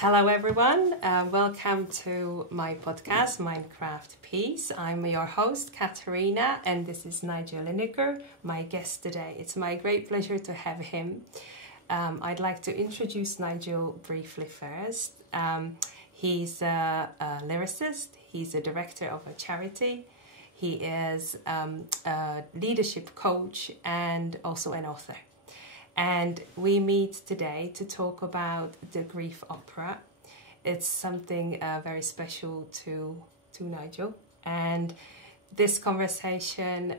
Hello everyone, welcome to my podcast, Minecraft Peace. I'm your host, Katarina, and this is Nigel Linacre, my guest today. It's my great pleasure to have him. I'd like to introduce Nigel briefly first. He's a lyricist, he's a director of a charity, he is a leadership coach and also an author. And we meet today to talk about the grief opera. It's something very special to Nigel. And this conversation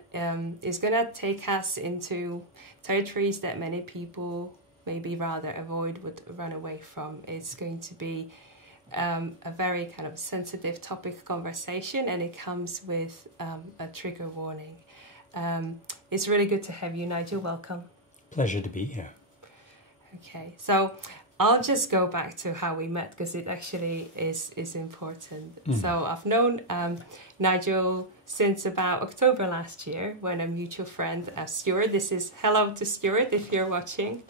is going to take us into territories that many people maybe rather avoid, would run away from. It's going to be a very kind of sensitive topic conversation, and it comes with a trigger warning. It's really good to have you, Nigel. Welcome. Pleasure to be here. Okay, so I'll just go back to how we met because it actually is important. So I've known Nigel since about October last year when a mutual friend, Stuart, this is hello to Stuart if you're watching,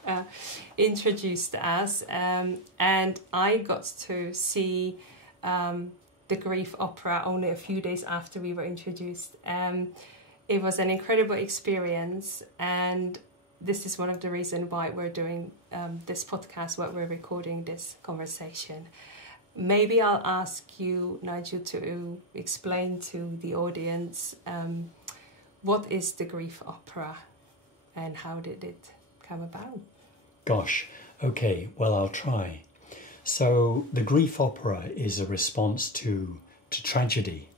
introduced us, and I got to see the grief opera only a few days after we were introduced. It was an incredible experience, and this is one of the reasons why we're doing this podcast, why we're recording this conversation. Maybe I'll ask you, Nigel, to explain to the audience what is the grief opera and how did it come about? Gosh, okay, well, I'll try. So the grief opera is a response to tragedy.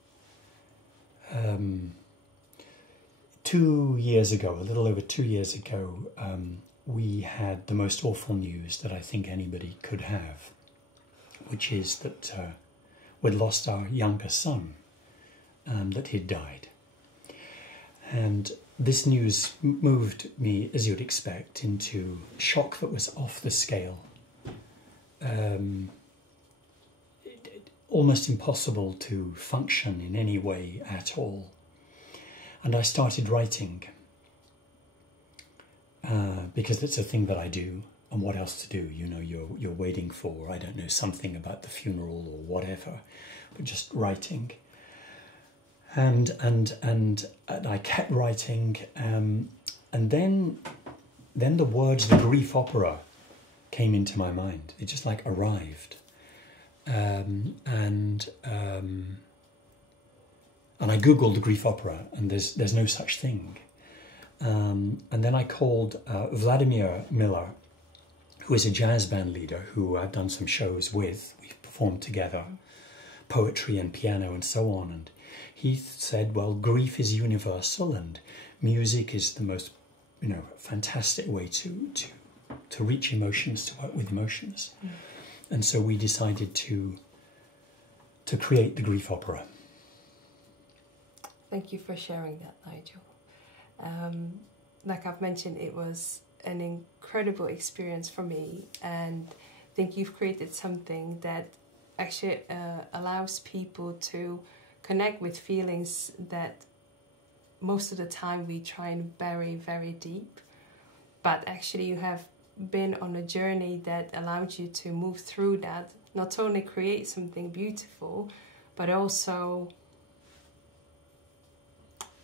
2 years ago, a little over 2 years ago, we had the most awful news that I think anybody could have, which is that we'd lost our younger son, that he'd died. And this news moved me, as you'd expect, into shock that was off the scale. Almost impossible to function in any way at all. And I started writing because it's a thing that I do, and what else to do? You know, you're waiting for, I don't know, something about the funeral or whatever, but just writing. And I kept writing, and then the words, the grief opera, came into my mind. It just like arrived, and I googled the grief opera, and there's no such thing. And then I called Vladimir Miller, who is a jazz band leader who I've done some shows with. We've performed together, poetry and piano and so on. And he said, well, grief is universal, and music is the most, fantastic way to reach emotions, to work with emotions. And so we decided to create the grief opera. Thank you for sharing that, Nigel. Like I've mentioned, it was an incredible experience for me, and I think you've created something that actually allows people to connect with feelings that most of the time we try and bury very deep. But actually you have been on a journey that allowed you to move through that, not only create something beautiful, but also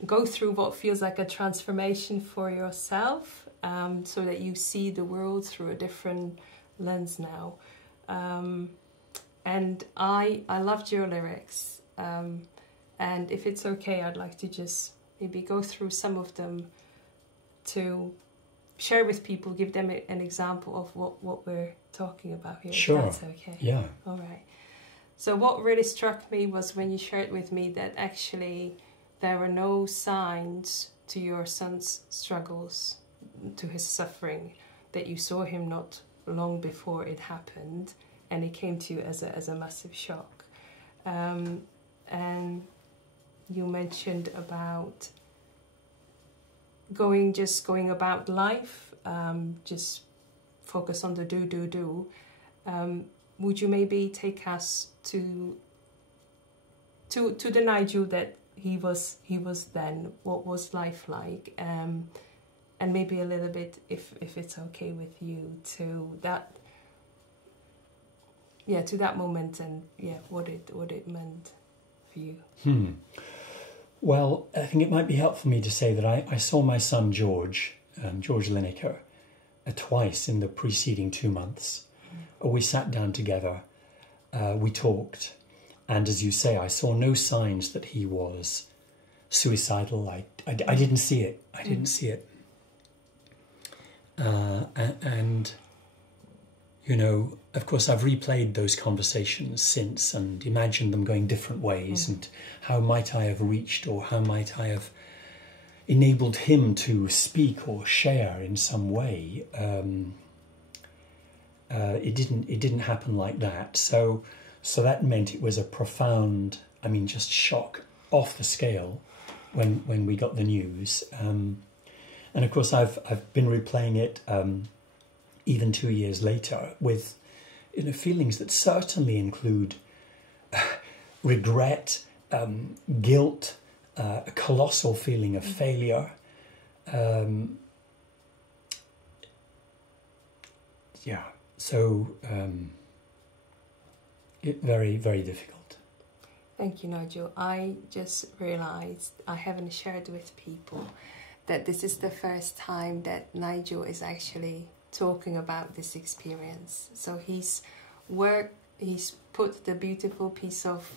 go through what feels like a transformation for yourself, so that you see the world through a different lens now. And I loved your lyrics, and if it's okay, I'd like to just maybe go through some of them to share with people, give them an example of what we're talking about here. Sure. If that's okay. Yeah. All right. So what really struck me was when you shared with me that actually there were no signs to your son's struggles, to his suffering, that you saw him not long before it happened, and it came to you as a massive shock. And you mentioned about going about life, just focus on the do. Would you maybe take us to the Nigel that he was then? What was life like? And maybe a little bit, if it's okay with you, to that to that moment, and what it meant for you. Well, I think it might be helpful for me to say that I saw my son George Linacre, twice in the preceding 2 months. We sat down together, we talked, and as you say, I saw no signs that he was suicidal. I didn't see it. I didn't see it. And you know, of course, I've replayed those conversations since and imagined them going different ways, and how might I have reached, or how might I have enabled him to speak or share in some way. It didn't happen like that. So that meant it was a profound, just shock off the scale when we got the news. And of course, I've been replaying it even 2 years later with feelings that certainly include regret, guilt, a colossal feeling of failure. Very, very difficult. Thank you, Nigel. I just realised I haven't shared with people that this is the first time that Nigel is actually talking about this experience. So he's put the beautiful piece of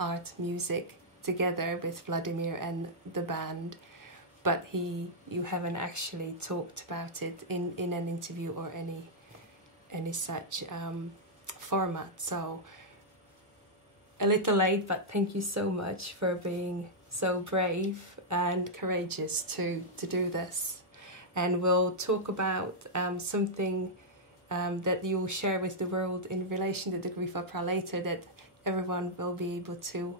art, music together with Vladimir and the band, but you haven't actually talked about it in an interview or any such format. So a little late, but thank you so much for being so brave and courageous to do this. And we'll talk about something that you will share with the world in relation to the grief opera later, that everyone will be able to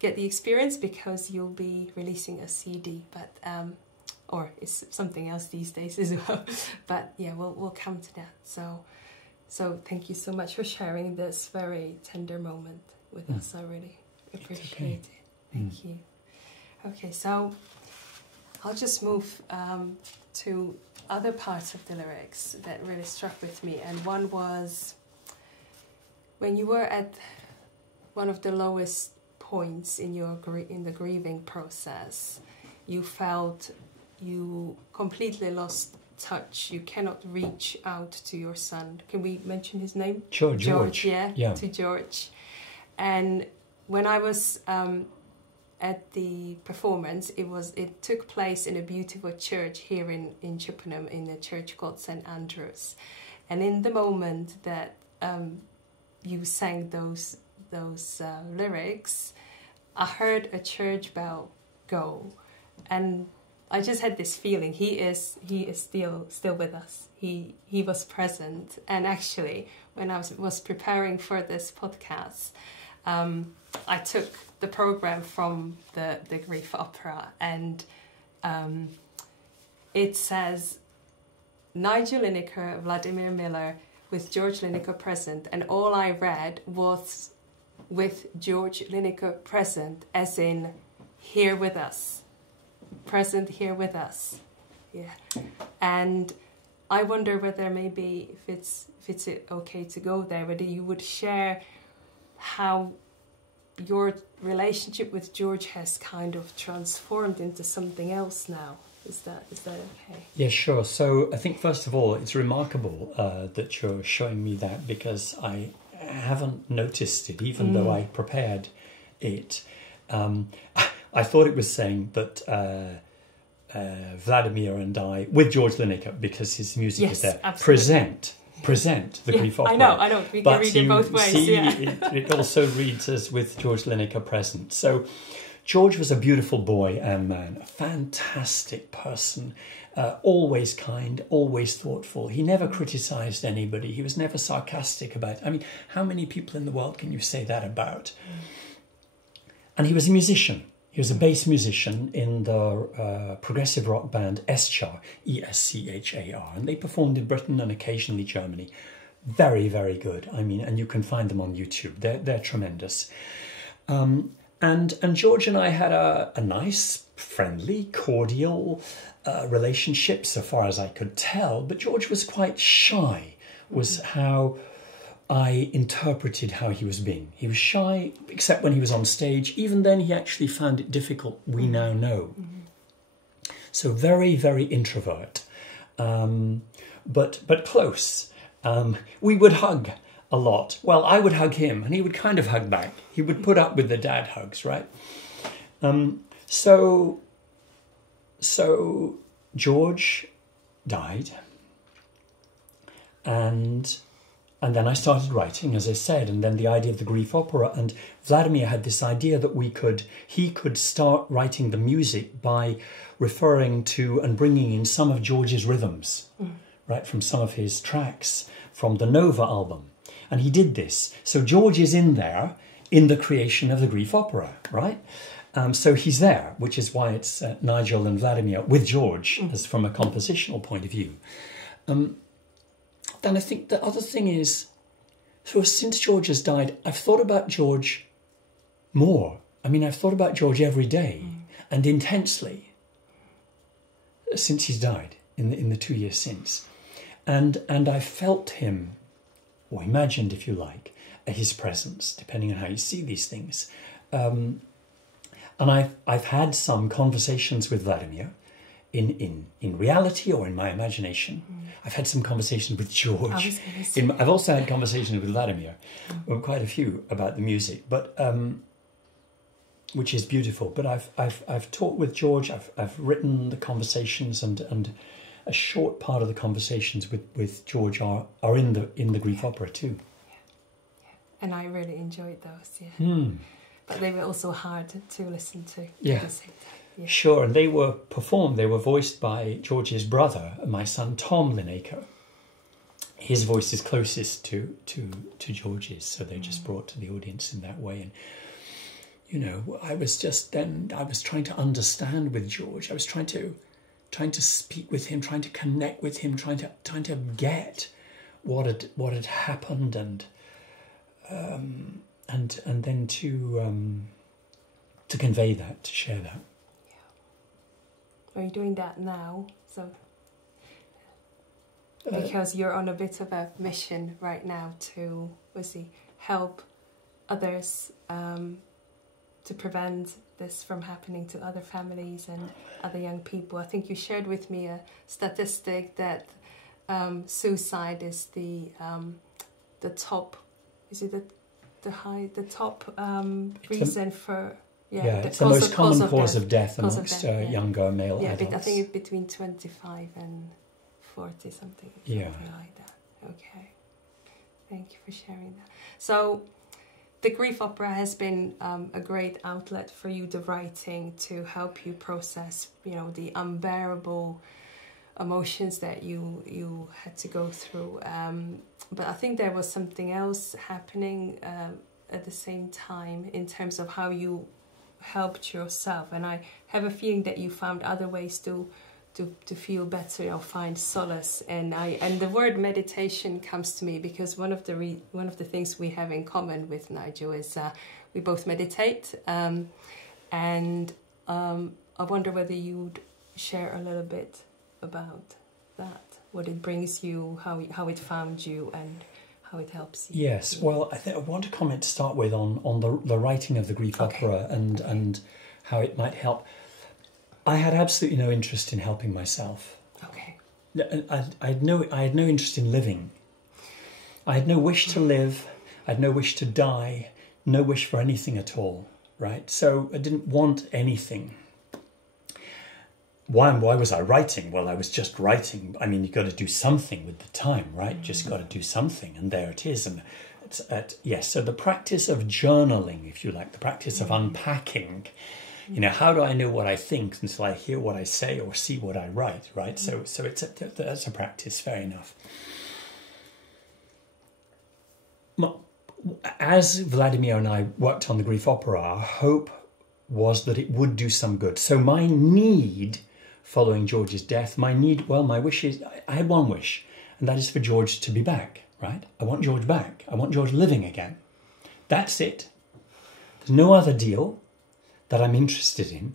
get the experience, because you'll be releasing a CD, but or it's something else these days as well. But we'll come to that. So thank you so much for sharing this very tender moment with us. I really appreciate it. Thank you. Okay, so I'll just move to other parts of the lyrics that really struck with me. And one was when you were at one of the lowest points in the grieving process, you felt you completely lost touch. You cannot reach out to your son. Can we mention his name? George. To George. And when I was at the performance, it took place in a beautiful church here in Chippenham, in a church called St. Andrew's. And in the moment that you sang those lyrics, I heard a church bell go, and I just had this feeling he is still with us. He was present. And actually, when I was preparing for this podcast, I took the program from the grief opera, and it says Nigel Linacre, Vladimir Miller, with George Linacre present, and all I read was with George Linacre present, as in here with us, present here with us. And I wonder whether maybe if it's okay to go there, whether you would share how your relationship with George has kind of transformed into something else now. Is that okay? Yeah, sure. So I think first of all, it's remarkable that you're showing me that, because I haven't noticed it, even though I prepared it. I thought it was saying that Vladimir and I, with George Linacre, because his music is there, absolutely. present the grief opera. I know. We can read it both ways. See, it also reads as with George Linacre present. So George was a beautiful boy and man, a fantastic person, always kind, always thoughtful. He never criticised anybody. He was never sarcastic about it. How many people in the world can you say that about? And he was a musician. He was a bass musician in the progressive rock band Eschar, E-S-C-H-A-R, and they performed in Britain and occasionally Germany. Very, very good. And you can find them on YouTube. They're tremendous. And George and I had a nice, friendly, cordial relationship, so far as I could tell. But George was quite shy, was how I interpreted how he was being. He was shy, except when he was on stage. Even then, he actually found it difficult, we now know. So very, very introvert, but close. We would hug a lot. Well, I would hug him, and he would kind of hug back. He would put up with the dad hugs, right? So George died, and then I started writing, as I said, and then the idea of the grief opera. And Vladimir had this idea that he could start writing the music by referring to and bringing in some of George's rhythms, right, from some of his tracks from the Nova album. And he did this. So George is in there in the creation of the grief opera, right? So he's there, which is why it's Nigel and Vladimir with George, as from a compositional point of view. Then I think the other thing is, so since George has died, I've thought about George more. I mean, I've thought about George every day and intensely since he's died in the 2 years since. And I felt him, or imagined, if you like, his presence, depending on how you see these things. And I've had some conversations with Vladimir in reality or in my imagination. I've had some conversations with George. I've also had conversations with Vladimir, well, quite a few about the music, but which is beautiful. But I've talked with George. I've written the conversations, and a short part of the conversations with George are in the grief opera too. And I really enjoyed those. Yeah. But they were also hard to listen to at the same time. Yeah. Sure, and they were voiced by George's brother, my son Tom Linacre. His voice is closest to George's, so they're just brought to the audience in that way. And you know, I was trying to understand with George. I was trying to speak with him, trying to connect with him, trying to get what had happened, and then to convey that, to share that. Are you doing that now? So, because you're on a bit of a mission right now to, help others to prevent this from happening to other families and other young people. I think you shared with me a statistic that suicide is the top. Is it the top reason for? It's the most common cause of death amongst younger male adults. I think it's between 25 and 40 something like that. Okay, thank you for sharing that. So the grief opera has been a great outlet for you, the writing, to help you process, the unbearable emotions that you had to go through. But I think there was something else happening at the same time in terms of how you helped yourself, and I have a feeling that you found other ways to feel better, find solace. And the word meditation comes to me because one of the things we have in common with Nigel is we both meditate, and I wonder whether you'd share a little bit about that, what it brings you, how it found you, and how it helps you. Yes, well, I want to comment to start with on the writing of the grief opera and how it might help. I had absolutely no interest in helping myself. Okay. I had no interest in living. I had no wish to live. I had no wish to die. No wish for anything at all. Right. So I didn't want anything. Why was I writing? Well, I was just writing. I mean, you've got to do something with the time, right? Just got to do something, and there it is. And it's so the practice of journaling, if you like, the practice of unpacking. How do I know what I think until I hear what I say or see what I write, right? So that's a practice, fair enough. As Vladimir and I worked on the grief opera, our hope was that it would do some good. So my need, following George's death, my wish is, I had one wish, and that is for George to be back, right? I want George back. I want George living again. That's it. There's no other deal that I'm interested in.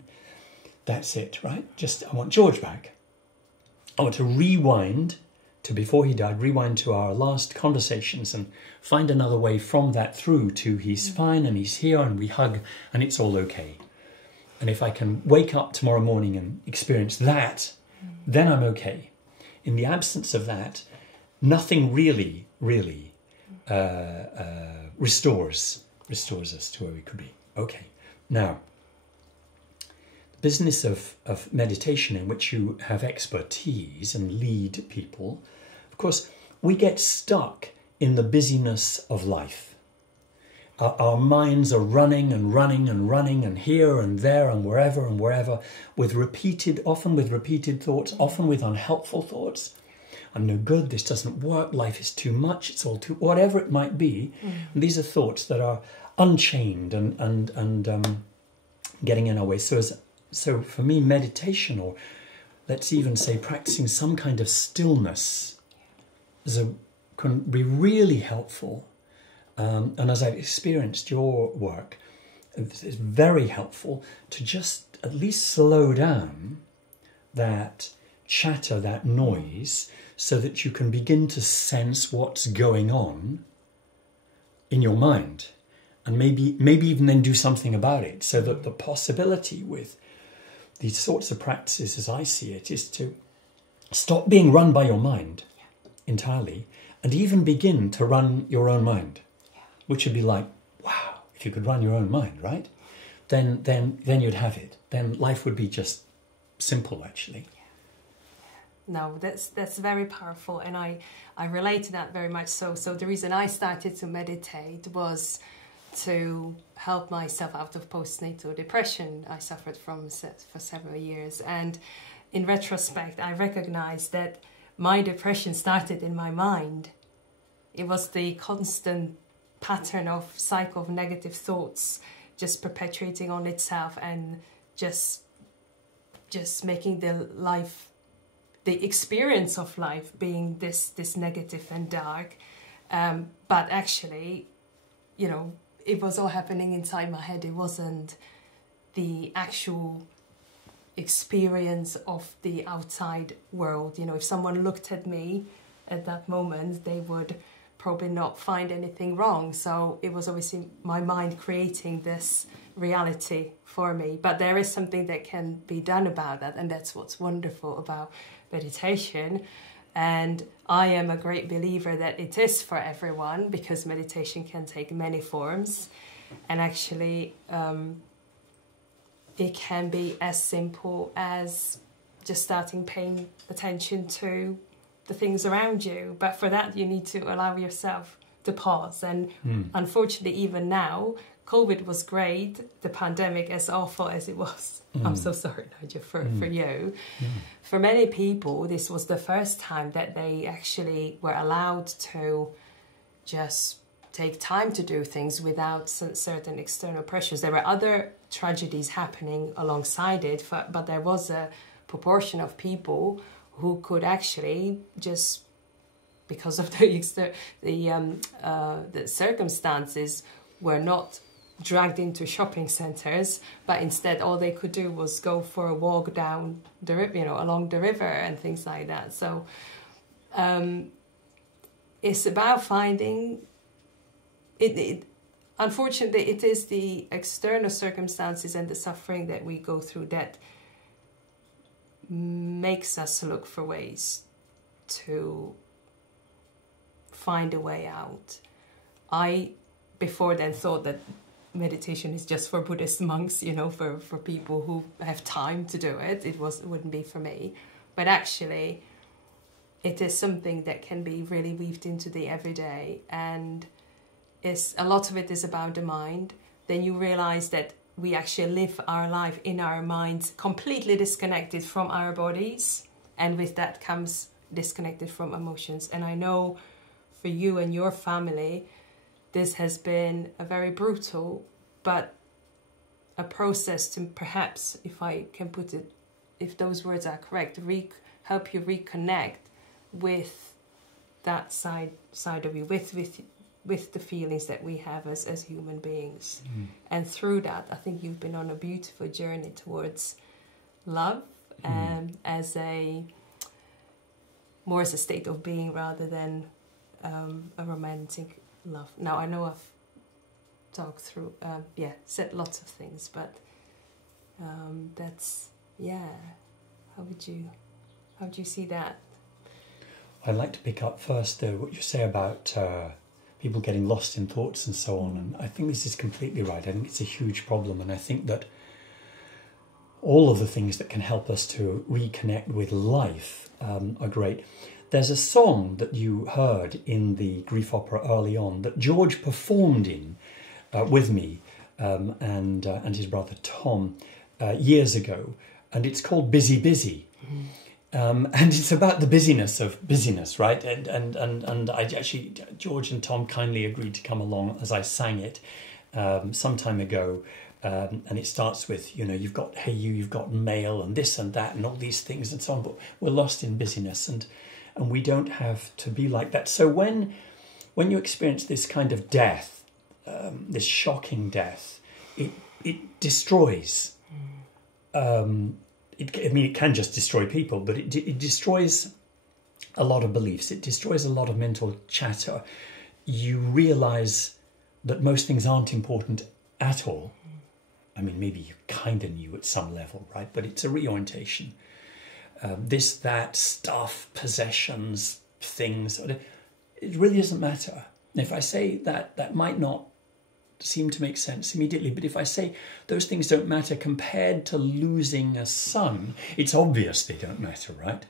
That's it, right? I want George back. I want to rewind to before he died, rewind to our last conversations and find another way from that through to he's fine and he's here and we hug and it's all okay. And if I can wake up tomorrow morning and experience that, then I'm okay. In the absence of that, nothing really restores us to where we could be. Okay. Now, the business of meditation, in which you have expertise and lead people, of course, we get stuck in the busyness of life. Our minds are running and running and running and here and there and wherever, often with repeated thoughts, often with unhelpful thoughts. I'm no good, this doesn't work, life is too much, it's all too, whatever it might be. And these are thoughts that are unchained and getting in our way. So for me, meditation, or let's even say practicing some kind of stillness, can be really helpful. And as I've experienced your work, it's very helpful to just at least slow down that chatter, that noise, so that you can begin to sense what's going on in your mind. And maybe even then do something about it, so that the possibility with these sorts of practices, as I see it, is to stop being run by your mind entirely and even begin to run your own mind, which would be like, wow, if you could run your own mind, right? Then you'd have it. Then life would be just simple, actually. No, that's very powerful, and I relate to that very much. So the reason I started to meditate was to help myself out of postnatal depression I suffered from for several years. And in retrospect, I recognized that my depression started in my mind. It was the constant pattern of cycle of negative thoughts just perpetuating on itself and just making the experience of life being this negative and dark. But actually, it was all happening inside my head. It wasn't the actual experience of the outside world. If someone looked at me at that moment, they would probably not find anything wrong. So it was obviously my mind creating this reality for me. But there is something that can be done about that, and that's what's wonderful about meditation. And I am a great believer that it is for everyone, because meditation can take many forms. And actually, it can be as simple as just starting paying attention to the things around you. But for that, you need to allow yourself to pause. And unfortunately, even now, COVID was great. The pandemic, as awful as it was, I'm so sorry, Nigel, for you. For many people, this was the first time that they actually were allowed to just take time to do things without certain external pressures. There were other tragedies happening alongside it, but there was a proportion of people who could actually just, because of the circumstances, were not dragged into shopping centres, but instead all they could do was go for a walk down the along the river and things like that. So it's about finding it. Unfortunately, it is the external circumstances and the suffering that we go through that makes us look for ways to find a way out. I before then thought that meditation is just for Buddhist monks, for people who have time to do it. It wouldn't be for me. But actually, it is something that can be really weaved into the everyday, and a lot of it is about the mind. Then you realize that we actually live our life in our minds, completely disconnected from our bodies, and with that comes disconnected from emotions. And I know for you and your family, this has been a very brutal, but a process to perhaps, if I can put it, if those words are correct, help you reconnect with that side of you, with the feelings that we have as human beings. And through that, I think you've been on a beautiful journey towards love, as a more as a state of being rather than a romantic love. Now I know I've talked through, said lots of things, but that's, how would you see that? I'd like to pick up first what you say about people getting lost in thoughts and so on, and I think this is completely right. I think it's a huge problem, and I think that all of the things that can help us to reconnect with life are great. There's a song that you heard in the grief opera early on that George performed in with me and his brother Tom years ago, and it's called Busy Busy. And it's about the busyness of busyness, right? And I actually, George and Tom kindly agreed to come along as I sang it some time ago. And it starts with, you've got you've got mail and this and that and all these things and so on, but we're lost in busyness, and we don't have to be like that. So when you experience this kind of death, this shocking death, it destroys. It can just destroy people, but it destroys a lot of beliefs. It destroys a lot of mental chatter. You realise that most things aren't important at all. I mean, maybe you kind of knew at some level, right? But it's a reorientation. This, that, stuff, possessions, things, it really doesn't matter. And if I say that, that might not seem to make sense immediately, but if I say those things don't matter compared to losing a son, it's obvious they don't matter, right?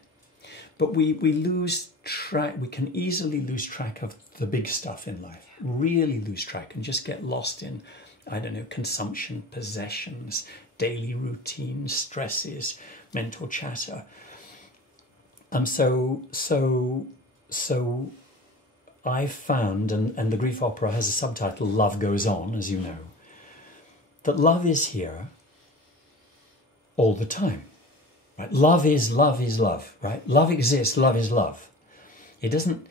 But we lose track, we can easily lose track of the big stuff in life, really lose track and just get lost in, consumption, possessions, daily routines, stresses, mental chatter. So I've found, and the grief opera has a subtitle, Love Goes On, as you know, that love is here all the time. Right? Love is love, right? Love exists, love is love. It doesn't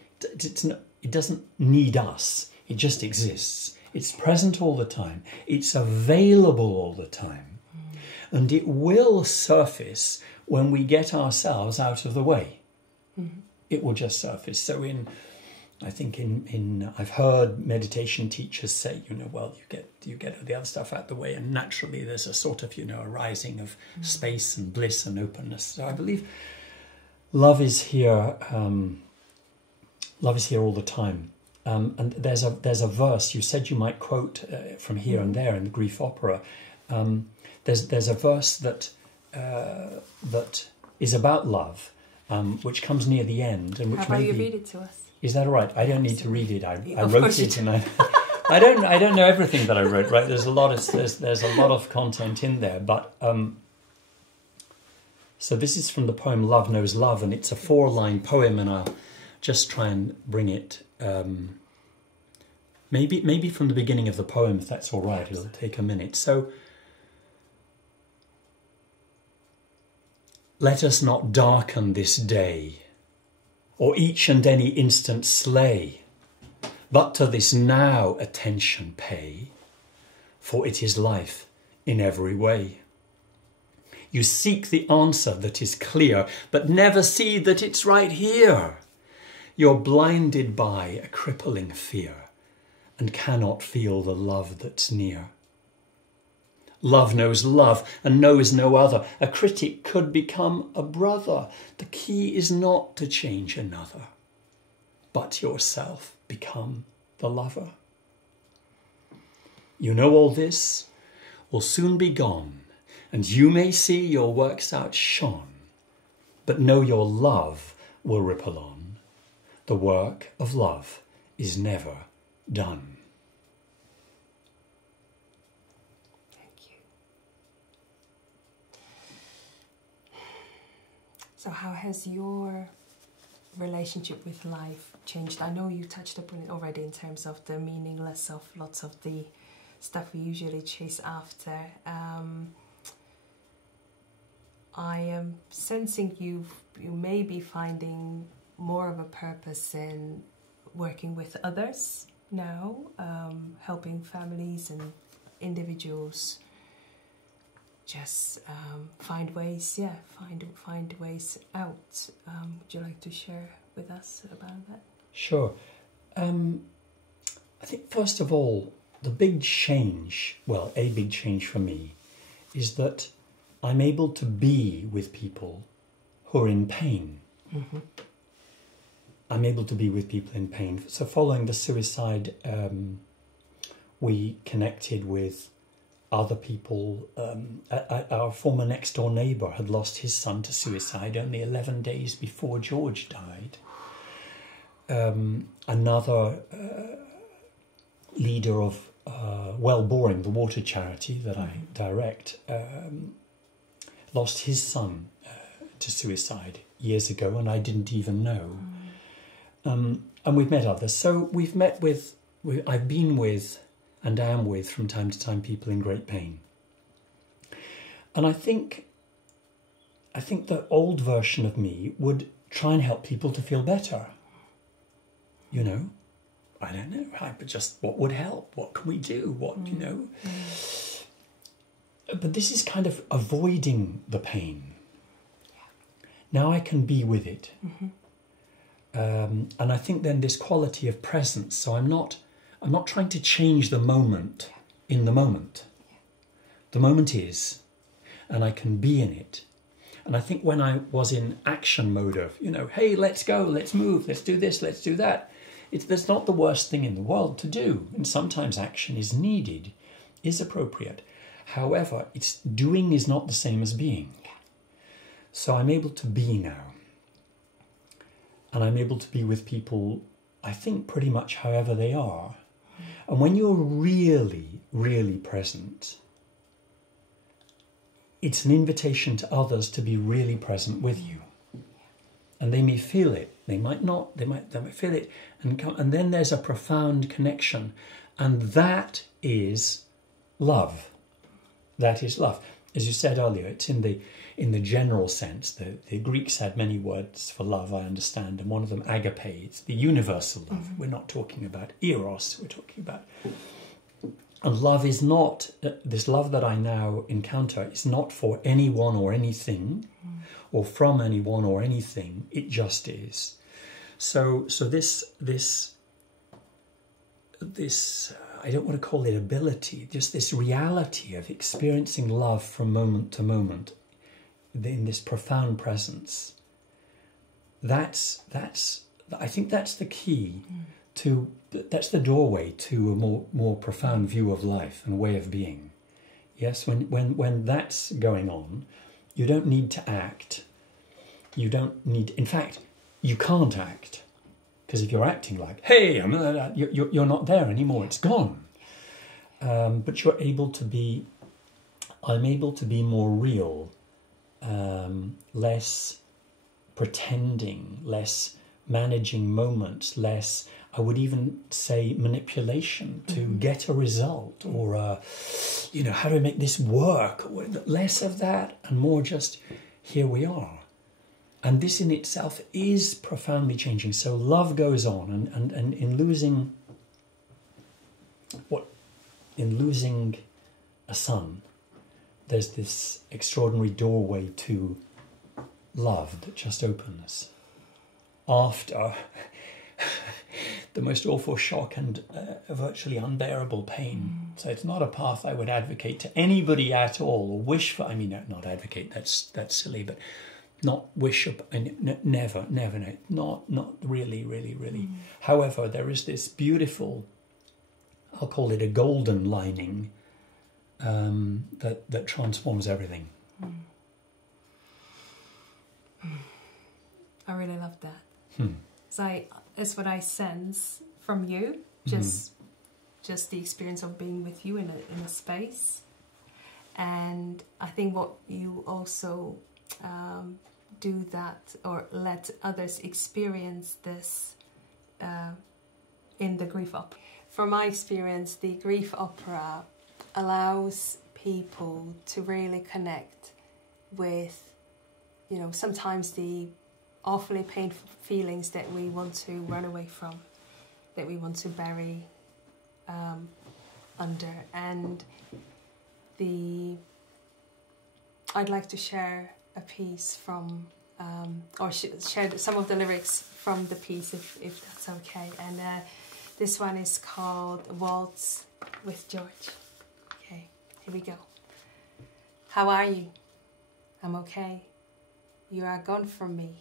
need us, it just exists. It's present all the time. It's available all the time. And it will surface when we get ourselves out of the way. Mm-hmm. It will just surface. So I've heard meditation teachers say, you get the other stuff out the way, and naturally there's a sort of, a rising of space and bliss and openness. So I believe love is here. Love is here all the time. And there's a verse you said you might quote from here and there in the grief opera. There's a verse that is about love, which comes near the end, and which How about you read it to us? Is that all right? I don't need to read it. I wrote it, and I don't know everything that I wrote. Right? There's a lot of content in there, but so this is from the poem Love Knows Love, and it's a 4-line poem, and I'll just try and bring it. Maybe from the beginning of the poem, if that's all right. It'll take a minute. So, let us not darken this day, or each and any instant slay, but to this now attention pay, for it is life in every way. You seek the answer that is clear, but never see that it's right here. You're blinded by a crippling fear and cannot feel the love that's near. Love knows love and knows no other. A critic could become a brother. The key is not to change another, but yourself become the lover. You know all this will soon be gone, and you may see your works outshone, but know your love will ripple on. The work of love is never done. So how has your relationship with life changed? I know you touched upon it already in terms of the meaningless of lots of the stuff we usually chase after. I am sensing you may be finding more of a purpose in working with others now, helping families and individuals just find ways, find ways out. Would you like to share with us about that? Sure. I think first of all, the big change, well, a big change for me, is that I'm able to be with people who are in pain. Mm-hmm. I'm able to be with people in pain. So following the suicide, we connected with other people. Our former next door neighbour had lost his son to suicide only 11 days before George died. Another leader of Well Boring, the water charity that I direct, lost his son to suicide years ago, and I didn't even know. And we've met others. So we've met with, I've been with and am with from time to time people in great pain. And I think the old version of me would try and help people to feel better. You know, I don't know, but just what would help? What can we do? What, you know? But this is kind of avoiding the pain. Now I can be with it. And I think then this quality of presence. So I'm not trying to change the moment in the moment. The moment is, and I can be in it. And I think when I was in action mode of, you know, hey, let's go, let's move, let's do this, let's do that. That's not the worst thing in the world to do. And sometimes action is needed, is appropriate. However, doing is not the same as being. So I'm able to be now. And I'm able to be with people, I think, pretty much however they are. And when you're really, really present, it's an invitation to others to be really present with you. And they may feel it. They might not. They might feel it. And then there's a profound connection. And that is love. That is love. As you said earlier, it's in the general sense. The Greeks had many words for love, I understand, and one of them agape. It's the universal love. We're not talking about eros. We're talking about... And love is not... this love that I now encounter is not for anyone or anything, or from anyone or anything. It just is. So this I don't want to call it ability, just this reality of experiencing love from moment to moment in this profound presence. I think that's the key to, that's the doorway to a more profound view of life and way of being. Yes, when that's going on, you don't need to act. You don't need, in fact, you can't act. Because if you're acting like, hey, you're not there anymore, it's gone. But you're able to be, I'm able to be more real, less pretending, less managing moments, less, I would even say, manipulation to get a result, or, how do I make this work? Less of that and more just, here we are. And this in itself is profoundly changing. So love goes on, and in losing a son, there's this extraordinary doorway to love that just opens after the most awful shock and virtually unbearable pain. So it's not a path I would advocate to anybody at all, or wish for. I mean, not advocate. That's silly, but. Not wish, never, not really. However, there is this beautiful, I'll call it a golden lining, that transforms everything. I really love that. It's what I sense from you, just the experience of being with you in a space. And I think what you also do that, or let others experience this in the grief opera. From my experience, the grief opera allows people to really connect with, sometimes the awfully painful feelings that we want to run away from, that we want to bury under. And the I'd like to share a piece from, or share some of the lyrics from the piece, if that's okay. And this one is called Waltz with George. Okay, here we go. How are you? I'm okay. You are gone from me.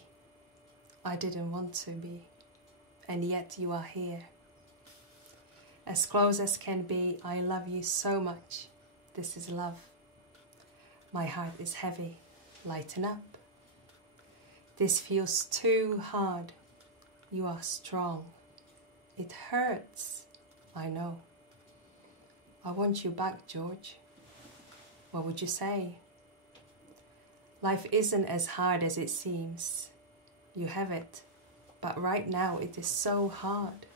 I didn't want to be, and yet you are here. As close as can be, I love you so much. This is love. My heart is heavy. Lighten up. This feels too hard. You are strong. It hurts. I know. I want you back, George. What would you say? Life isn't as hard as it seems. You have it. But right now it is so hard.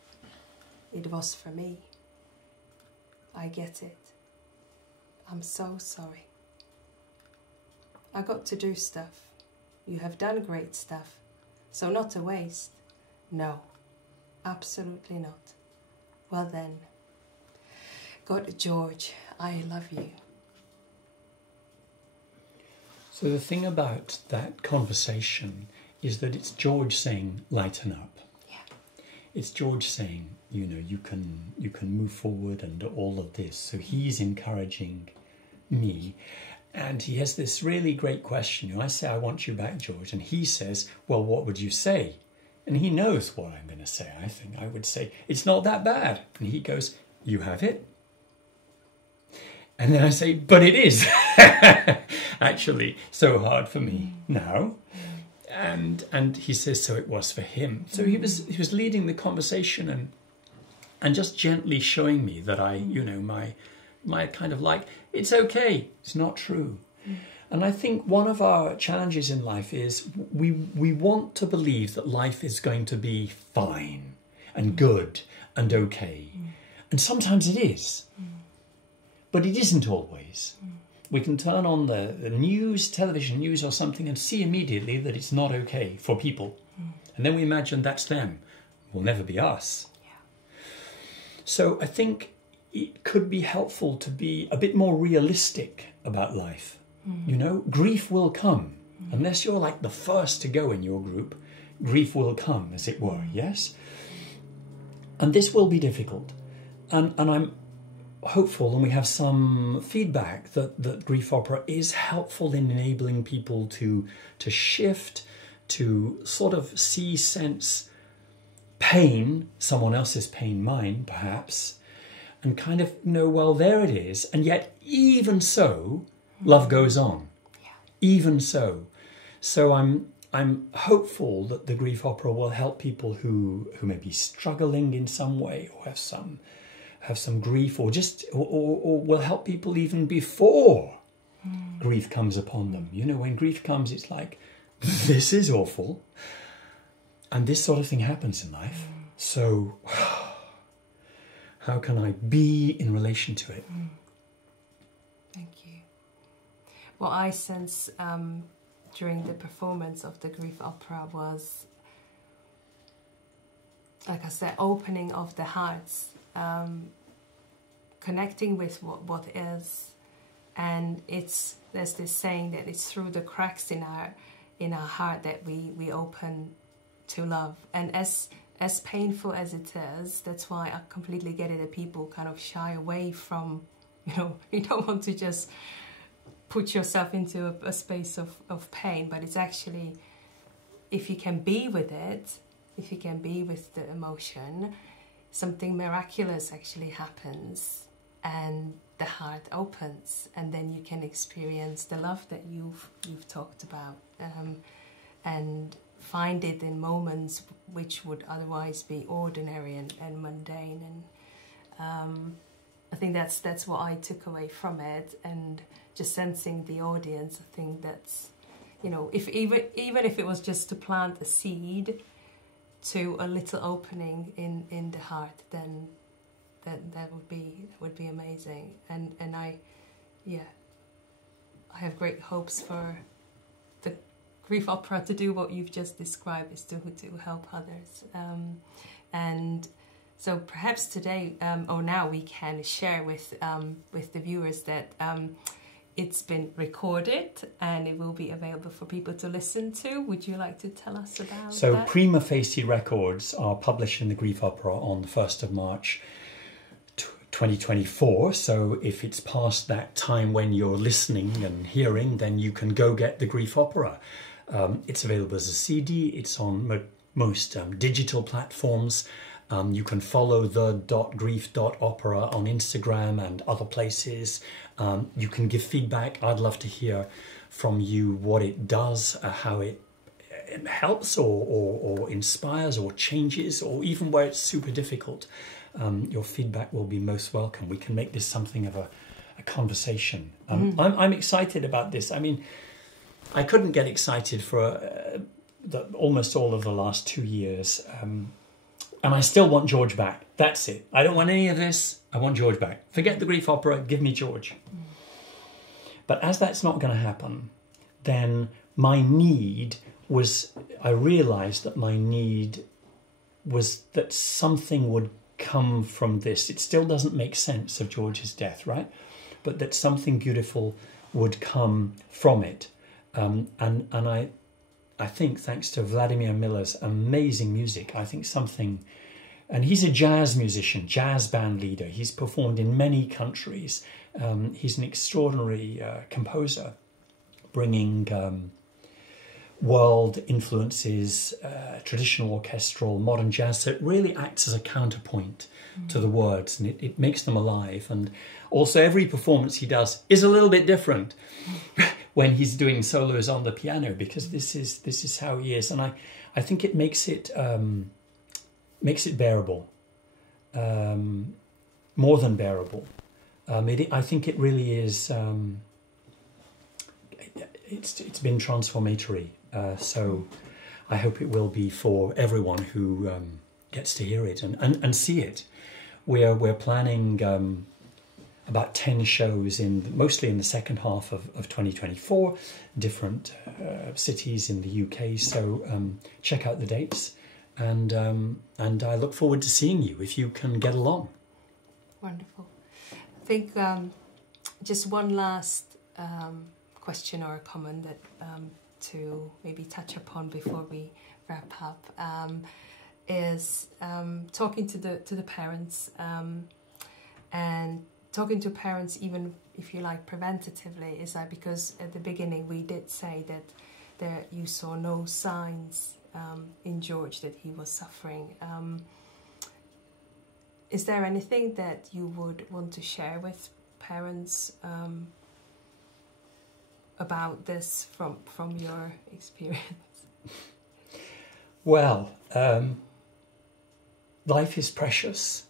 It was for me. I get it. I'm so sorry. I got to do stuff. You have done great stuff. So not a waste. No, absolutely not. Well then, God, George, I love you. So the thing about that conversation is that it's George saying, lighten up. Yeah. It's George saying, you know, you can move forward and all of this. So he's encouraging me. And he has this really great question. You know, I say, I want you back, George. And he says, well, what would you say? And he knows what I'm going to say. I think I would say, it's not that bad. And he goes, you have it? And then I say, but it is actually so hard for me now. And he says, so it was for him. So he was leading the conversation and just gently showing me that I, you know, my kind of like, it's okay, it's not true. And I think one of our challenges in life is we want to believe that life is going to be fine and good and okay. And sometimes it is. But it isn't always. We can turn on the news, television news or something and see immediately that it's not okay for people. And then we imagine that's them. It will never be us. Yeah. So I think it could be helpful to be a bit more realistic about life. You know, grief will come. Unless you're like the first to go in your group, grief will come, as it were, yes? And this will be difficult. And I'm hopeful, and we have some feedback that grief opera is helpful in enabling people to shift, to sort of see, sense pain, someone else's pain, mine perhaps, and kind of know, well, there it is. And yet, even so, love goes on. Yeah. Even so. So I'm hopeful that the grief opera will help people who may be struggling in some way or have some grief, or will help people even before grief comes upon them. You know, when grief comes, it's like, this is awful. And this sort of thing happens in life. So how can I be in relation to it? Thank you. What I sense during the performance of the grief opera was, like I said, opening of the hearts, connecting with what is, and there's this saying that it's through the cracks in our heart that we open to love. And as painful as it is, that's why I completely get it that people kind of shy away from, you know, you don't want to just put yourself into a space of pain, but it's actually, if you can be with it, if you can be with the emotion, something miraculous actually happens and the heart opens, and then you can experience the love that you've talked about, and find it in moments which would otherwise be ordinary and mundane. And I think that's what I took away from it, and just sensing the audience. I think that's, you know, if even if it was just to plant a seed to a little opening in the heart, then that would be amazing. And I have great hopes for the grief opera to do what you've just described, is to help others. And so perhaps today or now we can share with the viewers that it's been recorded and it will be available for people to listen to. Would you like to tell us about so that? Prima Facie Records are publishing the Grief Opera on the 1st of March 2024. So if it's past that time when you're listening and hearing, then you can go get the Grief Opera. It's available as a CD. It's on most digital platforms. You can follow the.grief.opera on Instagram and other places. You can give feedback. I'd love to hear from you what it does, how it helps or inspires or changes, or even where it's super difficult. Your feedback will be most welcome. We can make this something of a conversation. I'm excited about this. I mean, I couldn't get excited for almost all of the last 2 years. And I still want George back. That's it. I don't want any of this. I want George back. Forget the Grief Opera. Give me George. But as that's not going to happen, then my need was, I realised that my need was that something would come from this. It still doesn't make sense of George's death, right? But that something beautiful would come from it. And I think thanks to Vladimir Miller's amazing music, I think something, and he's a jazz musician, jazz band leader. He's performed in many countries. He's an extraordinary composer, bringing world influences, traditional orchestral, modern jazz. So it really acts as a counterpoint to the words, and it makes them alive. And also every performance he does is a little bit different when he's doing solos on the piano, because this is how he is. And I think it makes it bearable, more than bearable. I think it really is. It's been transformatory. So I hope it will be for everyone who gets to hear it and see it. We're planning about 10 shows mostly in the second half of 2024, different cities in the UK. So check out the dates, and I look forward to seeing you if you can get along. Wonderful. I think just one last question or a comment that to maybe touch upon before we wrap up is talking to the parents and talking to parents, even if you like preventatively, is that because at the beginning we did say that you saw no signs in George that he was suffering. Is there anything that you would want to share with parents about this from your experience? Well, life is precious,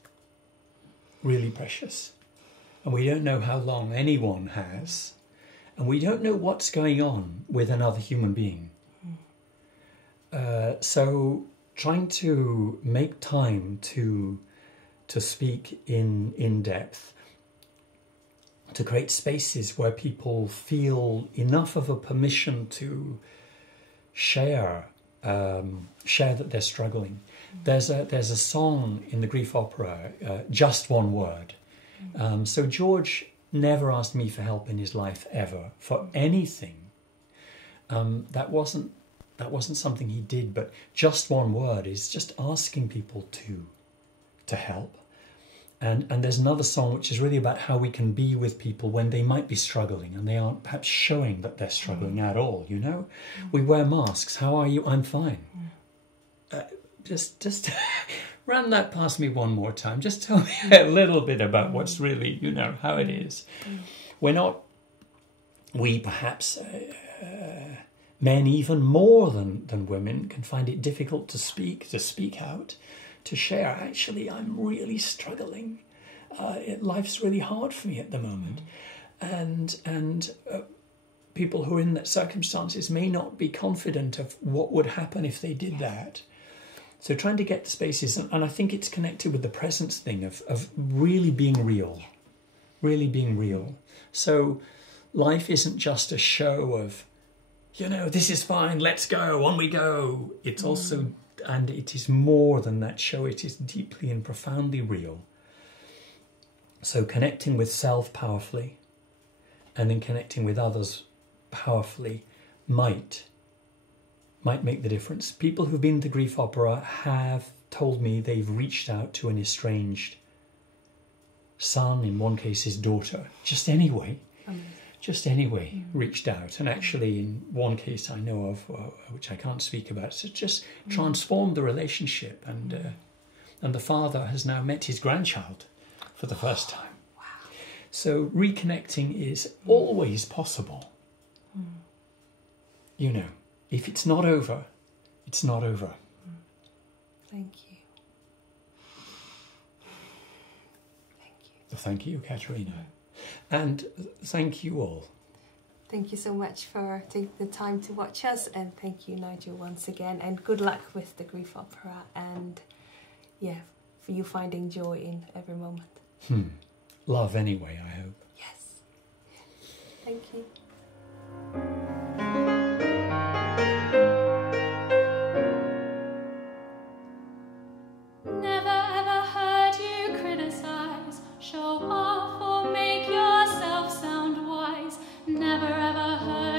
really precious. And we don't know how long anyone has. And we don't know what's going on with another human being. So trying to make time to speak in depth, to create spaces where people feel enough of a permission to share that they're struggling. There's a song in the Grief Opera, Just One Word. So George never asked me for help in his life ever for anything. That wasn't something he did. But Just One Word is just asking people to help. And there's another song which is really about how we can be with people when they might be struggling and they aren't perhaps showing that they're struggling at all. You know, we wear masks. How are you? I'm fine. Just run that past me one more time. Just tell me a little bit about what's really, how it is. We perhaps, men even more than women, can find it difficult to speak out, to share. Actually, I'm really struggling. Life's really hard for me at the moment. And people who are in that circumstances may not be confident of what would happen if they did that. So trying to get to spaces, and I think it's connected with the presence thing of really being real, really being real. So life isn't just a show of, this is fine, let's go, on we go. It's also, and it is more than that show, it is deeply and profoundly real. So connecting with self powerfully, and then connecting with others powerfully might make the difference. People who've been to grief opera have told me they've reached out to an estranged son, in one case his daughter, just anyway, reached out. And actually in one case I know of, which I can't speak about, so just transformed the relationship, and the father has now met his grandchild for the first time. Wow. So reconnecting is always possible. You know, if it's not over, it's not over. Thank you. Thank you. So thank you, Katerina. And thank you all. Thank you so much for taking the time to watch us, and thank you, Nigel, once again, and good luck with the grief opera, and for you finding joy in every moment. Love anyway, I hope. Yes. Thank you. Never ever heard you criticize, show off or make yourself sound wise. Never ever heard